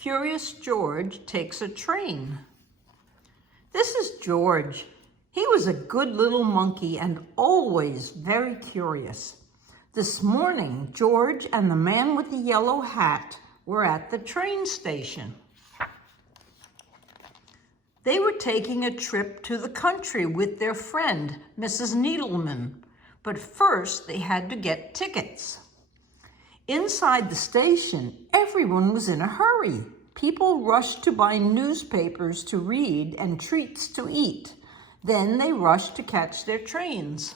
Curious George takes a train. This is George. He was a good little monkey and always very curious. This morning, George and the man with the yellow hat were at the train station. They were taking a trip to the country with their friend, Mrs. Needleman, but first they had to get tickets. Inside the station, everyone was in a hurry. People rushed to buy newspapers to read and treats to eat. Then they rushed to catch their trains.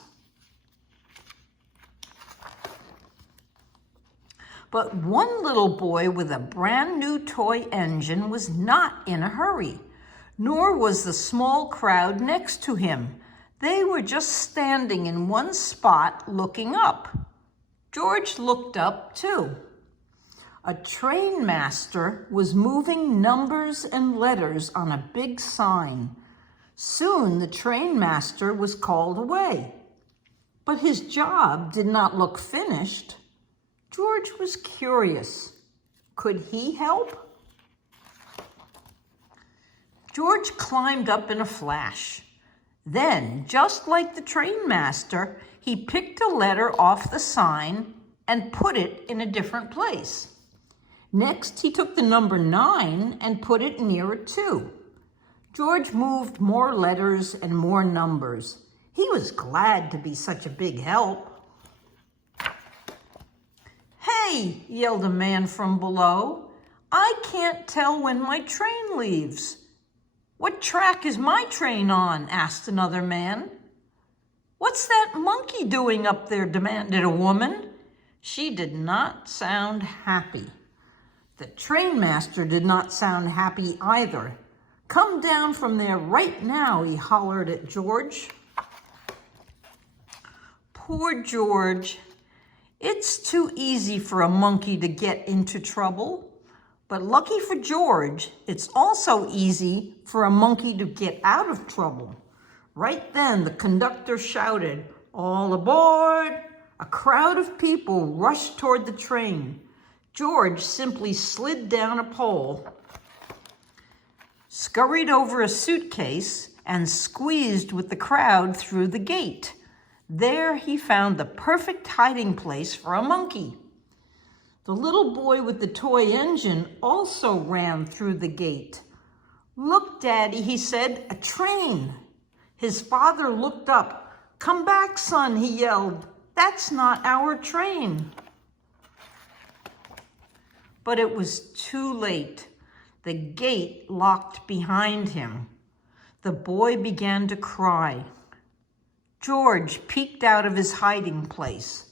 But one little boy with a brand new toy engine was not in a hurry, nor was the small crowd next to him. They were just standing in one spot looking up. George looked up too. A train master was moving numbers and letters on a big sign. Soon the train master was called away. But his job did not look finished. George was curious. Could he help? George climbed up in a flash. Then, just like the train master, he picked a letter off the sign and put it in a different place. Next, he took the number 9 and put it near a 2. George moved more letters and more numbers. He was glad to be such a big help. "Hey," yelled a man from below, "I can't tell when my train leaves." "What track is my train on?" asked another man. "What's that monkey doing up there?" demanded a woman. She did not sound happy. The train master did not sound happy either. "Come down from there right now," he hollered at George. Poor George. It's too easy for a monkey to get into trouble. But lucky for George, it's also easy for a monkey to get out of trouble. Right then, the conductor shouted, "All aboard!" A crowd of people rushed toward the train. George simply slid down a pole, scurried over a suitcase, and squeezed with the crowd through the gate. There he found the perfect hiding place for a monkey. The little boy with the toy engine also ran through the gate. "Look, Daddy," he said, "a train." His father looked up. "Come back, son," he yelled. "That's not our train." But it was too late. The gate locked behind him. The boy began to cry. George peeked out of his hiding place.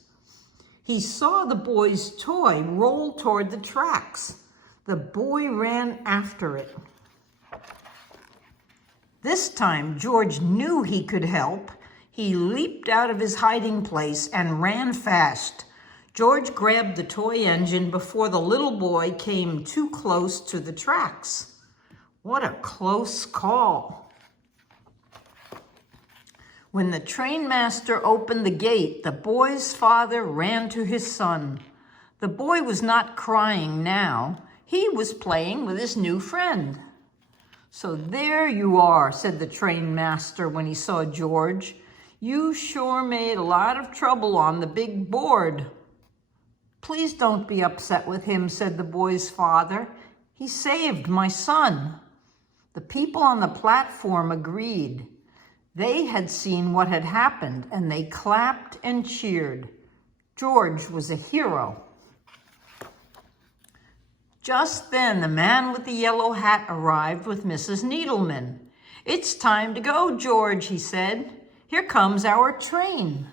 He saw the boy's toy roll toward the tracks. The boy ran after it. This time, George knew he could help. He leaped out of his hiding place and ran fast. George grabbed the toy engine before the little boy came too close to the tracks. What a close call. When the train master opened the gate, the boy's father ran to his son. The boy was not crying now. He was playing with his new friend. "So there you are," said the train master when he saw George. "You sure made a lot of trouble on the big board." "Please don't be upset with him," said the boy's father. "He saved my son." The people on the platform agreed. They had seen what had happened, and they clapped and cheered. George was a hero. Just then, the man with the yellow hat arrived with Mrs. Needleman. "It's time to go, George," he said. "Here comes our train."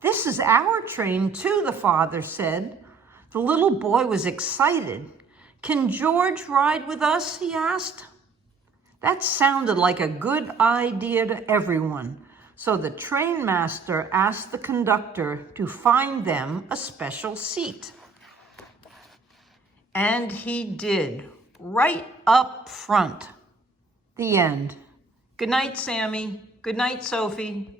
"This is our train, too," the father said. The little boy was excited. "Can George ride with us?" he asked. That sounded like a good idea to everyone, so the train master asked the conductor to find them a special seat. And he did, right up front. The end. Good night, Sammy. Good night, Sophie.